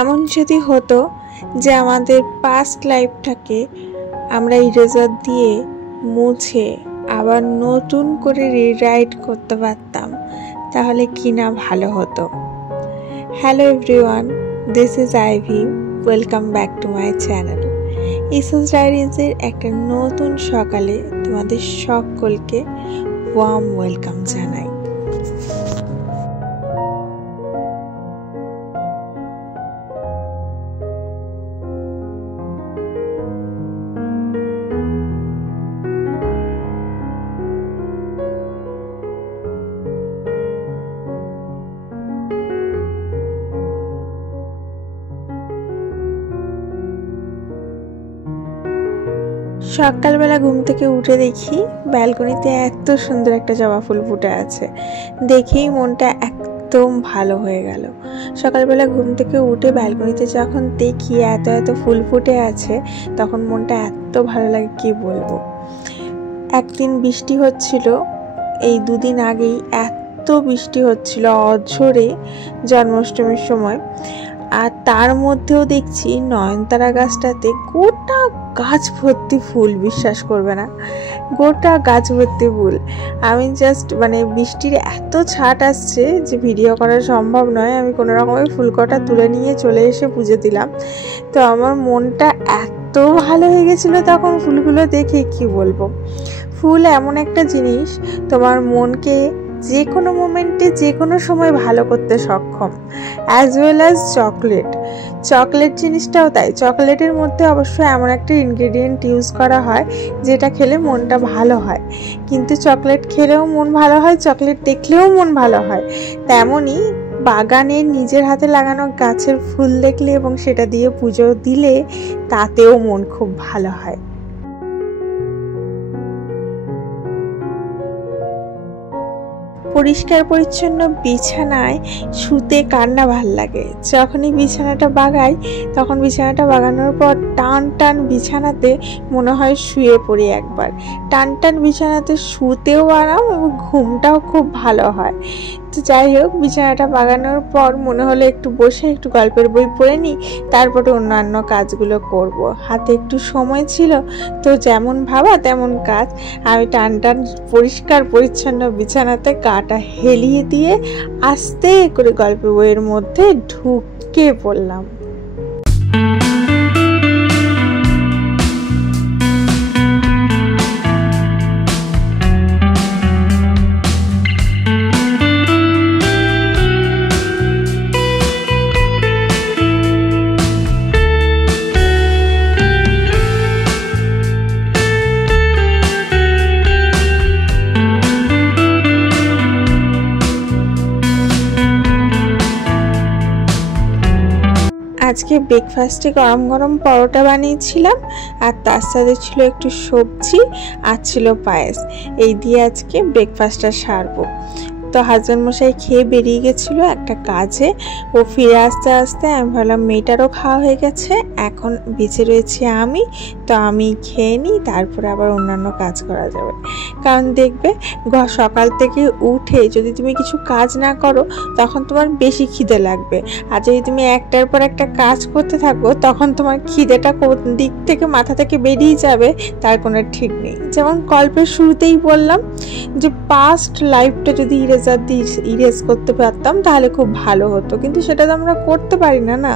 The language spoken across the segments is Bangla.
এমন যদি হতো যে আমাদের পাস্ট লাইফটাকে আমরা ইরেজার দিয়ে মুছে আবার নতুন করে রিরাইট করতে পারতাম, তাহলে কি না ভালো হতো। Hello everyone, this is Ivy, welcome back to my channel. ইসাস ডায়েরিজের একটা নতুন সকালে তোমাদের সকলকে ওয়ার্ম ওয়েলকাম জানাই। সকালবেলা ঘুম থেকে উঠে দেখি ব্যালকনিতে এত সুন্দর একটা জবা ফুল ফুটে আছে, দেখেই মনটা একদম ভালো হয়ে গেল। সকালবেলা ঘুম থেকে উঠে ব্যালকনিতে যখন দেখি এত এত ফুল ফুটে আছে, তখন মনটা এত ভালো লাগে কি বলবো। একদিন বৃষ্টি হচ্ছিল, এই দুদিন আগেই এত বৃষ্টি হচ্ছিল অঝোরে জন্মাষ্টমীর সময়, আর তার মধ্যেও দেখছি নয়নতারা গাছটাতে গোটা গাছ ভর্তি ফুল, বিশ্বাস করবে না, গোটা গাছ ভর্তি ফুল। আমি জাস্ট বৃষ্টির এত ছাট আসছে যে ভিডিও করা সম্ভব নয়, আমি কোনো রকমে ফুল কটা তুলে নিয়ে চলে এসে পুজো দিলাম। তো আমার মনটা এত ভালো হয়ে গেছিলো তখন ফুলগুলো দেখে কি বলবো। ফুল এমন একটা জিনিস তোমার মনকে যে কোনো মোমেন্টে যে কোনো সময় ভালো করতে সক্ষম, অ্যাজ ওয়েল অ্যাজ চকলেট জিনিসটাও তাই। চকলেটের মধ্যে অবশ্যই এমন একটা ইনগ্রেডিয়েন্ট ইউজ করা হয় যেটা খেলে মনটা ভালো হয়, কিন্তু চকলেট খেলেও মন ভালো হয়, চকলেট দেখলেও মন ভালো হয়। তেমনই বাগানের নিজের হাতে লাগানো গাছের ফুল দেখলে এবং সেটা দিয়ে পুজো দিলে তাতেও মন খুব ভালো হয়। পরিষ্কার পরিচ্ছন্ন বিছানায় শুতে কার না ভাল লাগে। যখনই বিছানাটা বাগাই তখন বিছানাটা বাগানোর পর টান টান বিছানাতে মনে হয় শুয়ে পড়ি একবার। টান টান বিছানাতে শুতেও আরাম এবং ঘুমটাও খুব ভালো হয়। তো যাই হোক, বিছানাটা বাগানোর পর মনে হলো একটু বসে একটু গল্পের বই পড়ে নিই, তারপরে অন্যান্য কাজগুলো করব। হাতে একটু সময় ছিল, তো যেমন ভাবা তেমন কাজ। আমি টান টান পরিষ্কার পরিচ্ছন্ন বিছানাতে গাটা হেলিয়ে দিয়ে আস্তে করে গল্পের বইয়ের মধ্যে ঢুকে পড়লাম। আজকে ব্রেকফাস্টে গরম গরম পরোটা বানিয়েছিলাম, আর তার সাথে ছিল একটু সবজি আর ছিল পায়েস। এই দিয়ে আজকে ব্রেকফাস্টটা সারবো। তো হাজব্যান্ড মশাই খেয়ে বেরিয়ে গেছিলো একটা কাজে, ও ফিরে আসতে আসতে আমি ভাবলাম মেয়েটারও খাওয়া হয়ে গেছে, এখন বেঁচে রয়েছি আমি, তো আমি খেয়ে নিই, তারপরে আবার অন্যান্য কাজ করা যাবে। কারণ দেখবে সকাল থেকে উঠে যদি তুমি কিছু কাজ না করো তখন তোমার বেশি খিদে লাগবে, আর যদি তুমি একটার পর একটা কাজ করতে থাকো তখন তোমার খিদেটা কোন দিক থেকে মাথা থেকে বেরিয়ে যাবে তার কোনো ঠিক নেই। যেমন গল্পের শুরুতেই বললাম যে পাস্ট লাইফটা যদি ইরেজ ইরেজার দিয়ে ইরেজ করতে পারতাম তাহলে খুব ভালো হতো, কিন্তু সেটা তো আমরা করতে পারি না। না,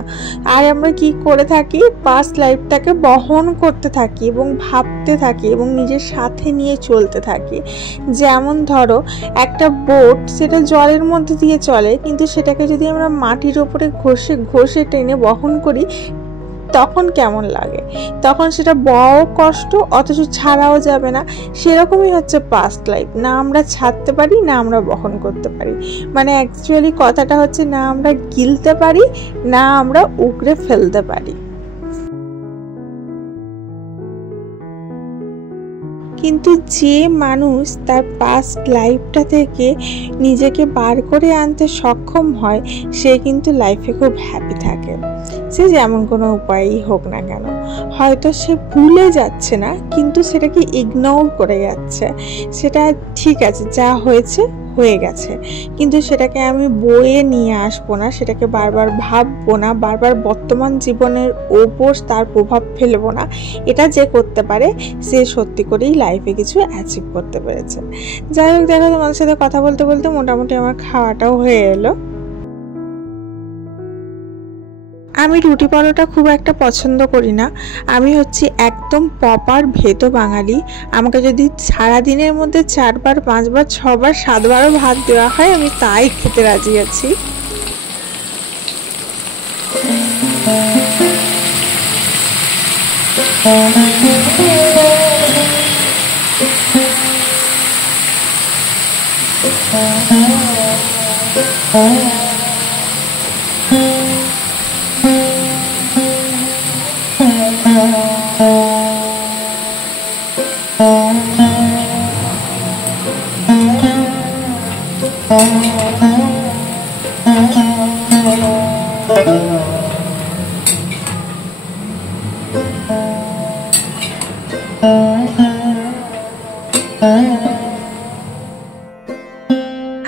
আর আমরা কি করে থাকি, পাস্ট লাইফটাকে বহন করতে থাকি এবং ভাবতে থাকি এবং নিজের সাথে নিয়ে চলতে থাকি। যেমন ধরো একটা বোট, সেটা জলের মধ্যে দিয়ে চলে, কিন্তু সেটাকে যদি আমরা মাটির ওপরে ঘষে ঘষে টেনে বহন করি তখন কেমন লাগে, তখন সেটা বড় কষ্ট, অথচ ছাড়াও যাবে না। সেরকমই হচ্ছে পাস্ট লাইফ, না আমরা ছাড়তে পারি না আমরা বহন করতে পারি। মানে অ্যাকচুয়ালি কথাটা হচ্ছে, না আমরা গিলতে পারি না আমরা উগড়ে ফেলতে পারি। কিন্তু যে মানুষ তার পাস্ট লাইফটা থেকে নিজেকে বার করে আনতে সক্ষম হয়, সে কিন্তু লাইফে খুব হ্যাপি থাকে। সে যেমন কোনো উপায়ই হোক না কেন, হয়তো সে ভুলে যাচ্ছে না, কিন্তু সেটাকে ইগনোর করে যাচ্ছে। সেটা ঠিক আছে, যা হয়েছে হয়ে গেছে, কিন্তু সেটাকে আমি বয়ে নিয়ে আসবো না, সেটাকে বারবার ভাববো না, বারবার বর্তমান জীবনের ওপর তার প্রভাব ফেলবো না। এটা যে করতে পারে সে সত্যি করেই লাইফে কিছু অ্যাচিভ করতে পেরেছে। যাই হোক, দেখো তোমাদের সাথে কথা বলতে বলতে মোটামুটি আমার খাওয়াটাও হয়ে এলো। আমি রুটি পরোটা খুব একটা পছন্দ করি না, আমি হচ্ছি একদম প্রপার ভেতো বাঙালি। আমাকে যদি সারাদিনের মধ্যে 4 বার 5 বার 6 বার 7 বারও ভাত দেওয়া হয়, আমি তাই খেতে রাজি আছি।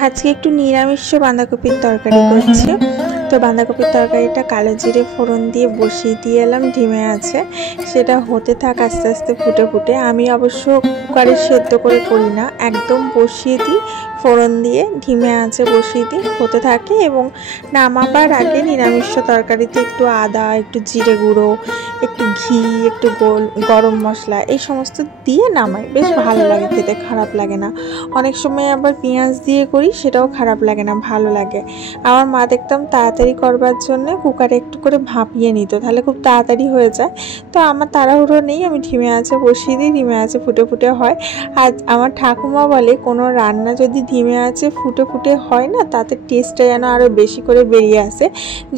আজকে একটু নিরামিষ বাঁধাকপির তরকারি করছি। তো বাঁধাকপির তরকারিটা কালো জিরে ফোড়ন দিয়ে বসিয়ে দিয়ে এলাম, ঢিমে আছে, সেটা হতে থাক আস্তে আস্তে ফুটে ফুটে। আমি অবশ্য কুকারে সেদ্ধ করে করি না, একদম বসিয়ে দিই, ফোড়ন দিয়ে ঢিমে আছে বসিয়ে দিই, হতে থাকে। এবং নামাবার আগে নিরামিষ তরকারিতে একটু আদা, একটু জিরে গুঁড়ো, একটু ঘি, একটু গরম মশলা এই সমস্ত দিয়ে নামাই, বেশ ভালো লাগে খেতে, খারাপ লাগে না। অনেক সময় আবার পেঁয়াজ দিয়ে করি, সেটাও খারাপ লাগে না, ভালো লাগে। আমার মা দেখতাম তাড়াতাড়ি করবার জন্য কুকারে একটু করে ভাপিয়ে নিত, তাহলে খুব তাড়াতাড়ি হয়ে যায়। তো আমার তাড়াহুড়ো নেই, আমি ঢিমে আছে বসিয়ে দিই, ঢিমে আছে ফুটে ফুটে হয়। আর আমার ঠাকুমা বলে, কোনো রান্না যদি ঢিমে আছে ফুটে ফুটে হয় না, তাতে টেস্টটা যেন আরও বেশি করে বেরিয়ে আসে।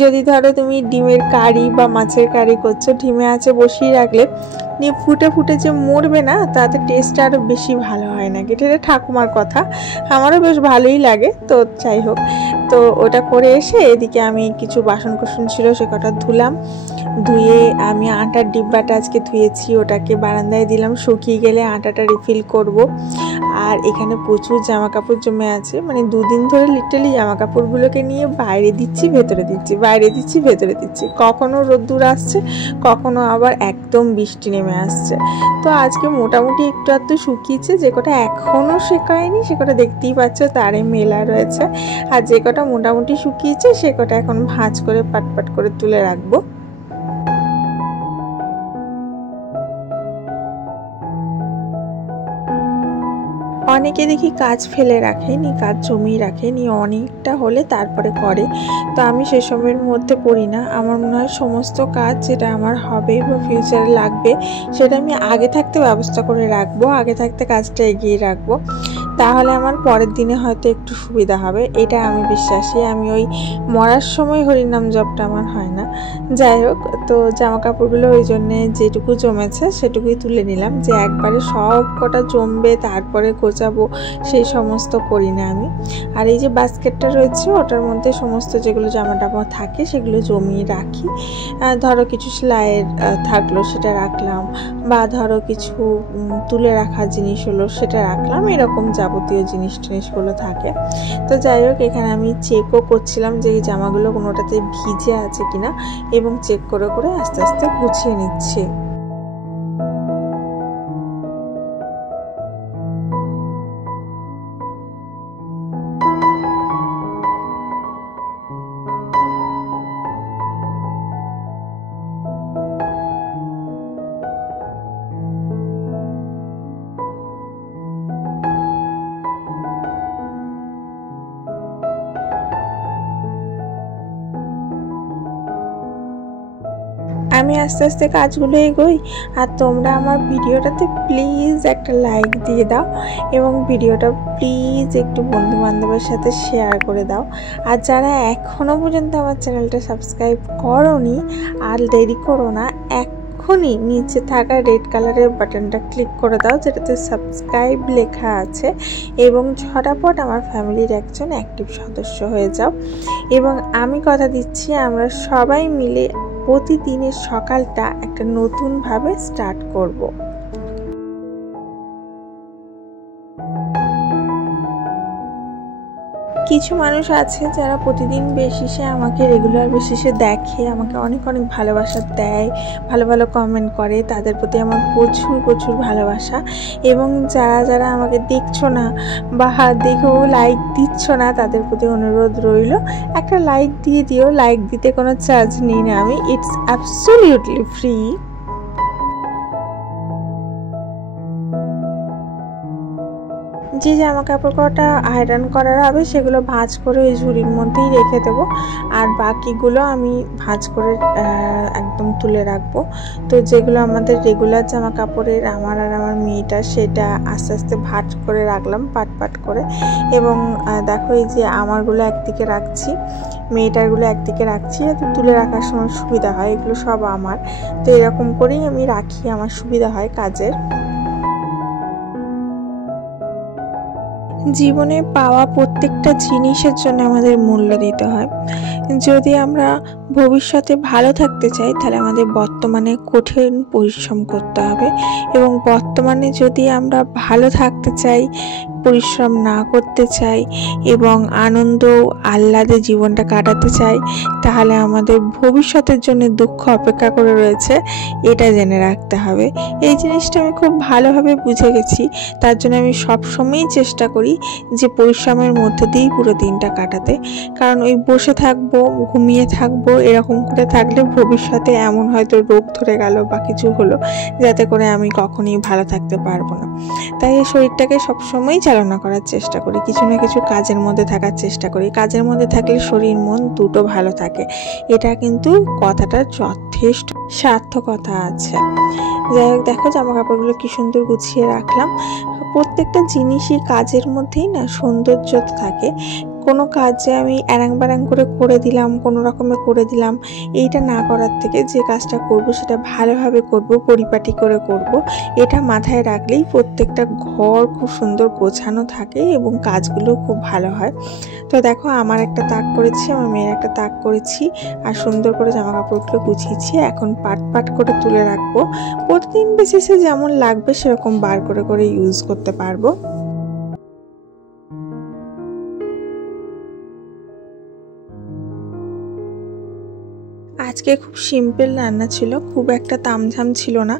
যদি ধরো তুমি ডিমের কারি বা মাছের কারি করছো, ঢিমে আছে বসিয়ে রাখলে নিয়ে ফুটে ফুটে যে মরবে না, তাতে টেস্টটা আরও বেশি ভালো হয় নাকি। এটা ঠাকুমার কথা, আমারও বেশ ভালোই লাগে। তো যাই হোক, তো ওটা করে এসে এদিকে আমি কিছু বাসন কোসন ছিল সে কটা ধুলাম, ধুয়ে আমি আটার ডিব্বাটা আজকে ধুয়েছি, ওটাকে বারান্দায় দিলাম, শুকিয়ে গেলে আটাটা রিফিল করব। আর এখানে প্রচুর জামা কাপড় জমে আছে, মানে 2 দিন ধরে লিটারালি জামা কাপড়গুলোকে নিয়ে বাইরে দিচ্ছি ভেতরে দিচ্ছি, বাইরে দিচ্ছি ভেতরে দিচ্ছি, কখনো রোদ্দুর আসছে, কখনো আবার একদম বৃষ্টি নেমে আসছে। তো আজকে মোটামুটি একটু আধটু শুকিয়েছে, যে কটা এখনও শুকায়নি সে কটা দেখতেই পাচ্ছ তারে মেলা রয়েছে, আর যে কটা মোটামুটি শুকিয়েছে সে কটা এখন ভাঁজ করে পাটপাট করে তুলে রাখবো। অনেকে দেখি কাজ ফেলে রাখেনি, কাজ জমিয়ে রাখেনি, অনেকটা হলে তারপরে করে। তো আমি সেসবের মধ্যে পড়ি না। আমার মনে হয় সমস্ত কাজ যেটা আমার হবে বা ফিউচারে লাগবে, সেটা আমি আগে থাকতে ব্যবস্থা করে রাখবো, আগে থাকতে কাজটা এগিয়ে রাখবো, তাহলে আমার পরের দিনে হয়তো একটু সুবিধা হবে, এটা আমি বিশ্বাসী। আমি ওই মরার সময় হরিনাম জপটা আমার হয় না। যাই হোক, তো জামা কাপড়গুলো ওই জন্যে যেটুকু জমেছে সেটুকুই তুলে নিলাম, যে একবারে সব কটা জমবে তারপরে গোছাবো সেই সমস্ত করি না আমি। আর এই যে বাস্কেটটা রয়েছে, ওটার মধ্যে সমস্ত যেগুলো জামা টামা থাকে সেগুলো জমিয়ে রাখি। ধরো কিছু সেলাইয়ের থাকলো সেটা রাখলাম, বা ধরো কিছু তুলে রাখার জিনিস হলো সেটা রাখলাম, এরকম যাবতীয় জিনিসগুলো থাকে। তো যাই হোক, এখানে আমি চেকও করছিলাম যে এই জামাগুলো কোনোটাতে ভিজে আছে কিনা, এবং চেক করে করে আস্তে আস্তে গুছিয়ে নিচ্ছি। আমি আস্তে আস্তে কাজগুলো এগোই, আর তোমরা আমার ভিডিওটাতে প্লিজ একটা লাইক দিয়ে দাও এবং ভিডিওটা প্লিজ একটু বন্ধু বান্ধবের সাথে শেয়ার করে দাও। আর যারা এখনও পর্যন্ত আমার চ্যানেলটা সাবস্ক্রাইব করোনি আর দেরি করো না, এখনই নিচে থাকা রেড কালারের বাটনটা ক্লিক করে দাও যেটাতে সাবস্ক্রাইব লেখা আছে, এবং ঝটাপট আমার ফ্যামিলির একজন অ্যাক্টিভ সদস্য হয়ে যাও। এবং আমি কথা দিচ্ছি, আমরা সবাই মিলে প্রতিদিনের সকালটা একটা নতুনভাবে স্টার্ট করব। কিছু মানুষ আছে যারা প্রতিদিন বেসিসে আমাকে রেগুলার বেসিসে দেখে, আমাকে অনেক অনেক ভালোবাসা দেয়, ভালো ভালো কমেন্ট করে, তাদের প্রতি আমার প্রচুর প্রচুর ভালোবাসা। এবং যারা যারা আমাকে দেখছো না বা দেখেও লাইক দিচ্ছ না, তাদের প্রতি অনুরোধ রইল একটা লাইক দিয়ে দিও। লাইক দিতে কোনো চার্জ নিই না আমি, ইটস অ্যাবসলিউটলি ফ্রি। যে জামা কাপড় কটা আয়রন করার হবে সেগুলো ভাঁজ করে ওই ঝুড়ির মধ্যেই রেখে দেবো, আর বাকিগুলো আমি ভাঁজ করে একদম তুলে রাখবো। তো যেগুলো আমাদের রেগুলার জামা কাপড়ের, আমার আর আমার মেয়েটা, সেটা আস্তে আস্তে ভাঁজ করে রাখলাম পাট পাট করে। এবং দেখো এই যে আমারগুলো একদিকে রাখছি, মেয়েটারগুলো একদিকে রাখছি, যাতে তুলে রাখার সময় সুবিধা হয়। এগুলো সব আমার, তো এরকম করেই আমি রাখি, আমার সুবিধা হয় কাজের। জীবনে পাওয়া প্রত্যেকটা জিনিসের জন্য আমাদের মূল্য দিতে হয়। যদি আমরা ভবিষ্যতে ভালো থাকতে চাই তাহলে আমাদের বর্তমানে কঠিন পরিশ্রম করতে হবে, এবং বর্তমানে যদি আমরা ভালো থাকতে চাই, পরিশ্রম না করতে চাই এবং আনন্দ আহ্লাদে জীবনটা কাটাতে চাই, তাহলে আমাদের ভবিষ্যতের জন্য দুঃখ অপেক্ষা করে রয়েছে, এটা জেনে রাখতে হবে। এই জিনিসটা আমি খুব ভালোভাবে বুঝে গেছি, তার জন্য আমি সবসময়ই চেষ্টা করি যে পরিশ্রমের মধ্যে দিয়েই পুরো দিনটা কাটাতে। কারণ ওই বসে থাকবো, ঘুমিয়ে থাকবো, এরকম করে থাকলে ভবিষ্যতে এমন হয়তো রোগ ধরে গেল বা কিছু হলো, যাতে করে আমি কখনোই ভালো থাকতে পারবো না। তাই এই শরীরটাকে সবসময়ই চালনা করার চেষ্টা করি, কিছু না কিছু কাজের মধ্যে থাকার চেষ্টা করি। কাজের মধ্যে থাকলে শরীর মন দুটো ভালো থাকে, এটা কিন্তু কথাটার যথেষ্ট সার্থকতা আছে। যাই হোক, দেখো জামা কাপড়গুলো কি সুন্দর গুছিয়ে রাখলাম। প্রত্যেকটা জিনিসই কাজের মধ্যেই না সৌন্দর্য থাকে। কোনো কাজে আমি অ্যারাং ব্যারাং করে দিলাম, কোনো রকমে করে দিলাম, এইটা না করার থেকে যে কাজটা করব সেটা ভালোভাবে করব, পরিপাটি করে করব, এটা মাথায় রাখলেই প্রত্যেকটা ঘর খুব সুন্দর গোছানো থাকে এবং কাজগুলো খুব ভালো হয়। তো দেখো, আমার একটা তাক করেছি, আমার মেয়ের একটা তাক করেছি, আর সুন্দর করে জামা কাপড়গুলো গুছিয়েছি। এখন পাট পাট করে তুলে রাখবো, প্রতিদিন বেসিসে যেমন লাগবে সেরকম বার করে করে ইউজ করতে পারবো। আজকে খুব সিম্পল রান্না ছিল, খুব একটা তামঝাম ছিল না।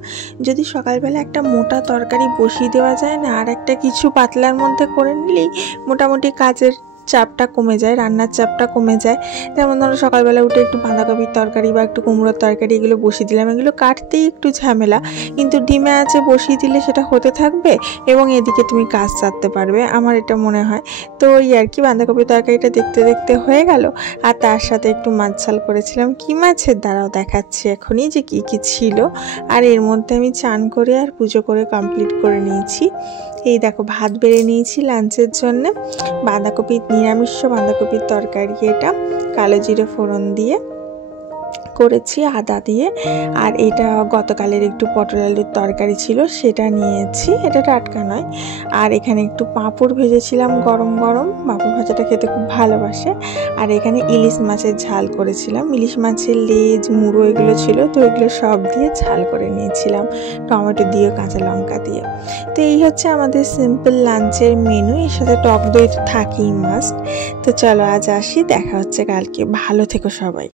যদি সকালবেলা একটা মোটা তরকারি বসিয়ে দেওয়া যায় না, আর একটা কিছু পাতলার মধ্যে করে নিলেই মোটামুটি কাজের চাপটা কমে যায়, রান্নার চাপটা কমে যায়। যেমন ধরো সকালবেলা উঠে একটু বাঁধাকপির তরকারি বা একটু কুমড়োর তরকারি এগুলো বসিয়ে দিলাম, এগুলো কাটতেই একটু ঝামেলা, কিন্তু ডিমে আছে বসিয়ে দিলে সেটা হতে থাকবে এবং এদিকে তুমি কাজ সারতে পারবে, আমার এটা মনে হয়। তো ওই আর কি, বাঁধাকপির তরকারিটা দেখতে দেখতে হয়ে গেল, আর তার সাথে একটু মাছ ঝাল করেছিলাম। কি মাছের, দ্বারাও দেখাচ্ছি এখনই যে কি কি ছিল। আর এর মধ্যে আমি চান করে আর পুজো করে কমপ্লিট করে নিয়েছি। এই দেখো, ভাত বেড়ে নিয়েছি লাঞ্চের জন্য, বাঁধাকপি, নিরামিষ বাঁধাকপির তরকারি, এটা কালো জিরে ফোড়ন দিয়ে করেছি আদা দিয়ে। আর এটা গতকালের একটু পটল আলুর তরকারি ছিল, সেটা নিয়েছি, এটা টাটকা নয়। আর এখানে একটু পাঁপড় ভেজেছিলাম গরম গরম, পাঁপড় ভাজাটা খেতে খুব ভালোবাসে। আর এখানে ইলিশ মাছের ঝাল করেছিলাম, ইলিশ মাছের লেজ, মুড়ো এগুলো ছিল, তো এগুলো সব দিয়ে ঝাল করে নিয়েছিলাম, টমেটো দিয়ে, কাঁচা লঙ্কা দিয়ে। তো এই হচ্ছে আমাদের সিম্পল লাঞ্চের মেনু, এর সাথে টক দই তো থাকেই মাস্ট। তো চলো আজ আসি, দেখা হচ্ছে কালকে, ভালো থেকো সবাই।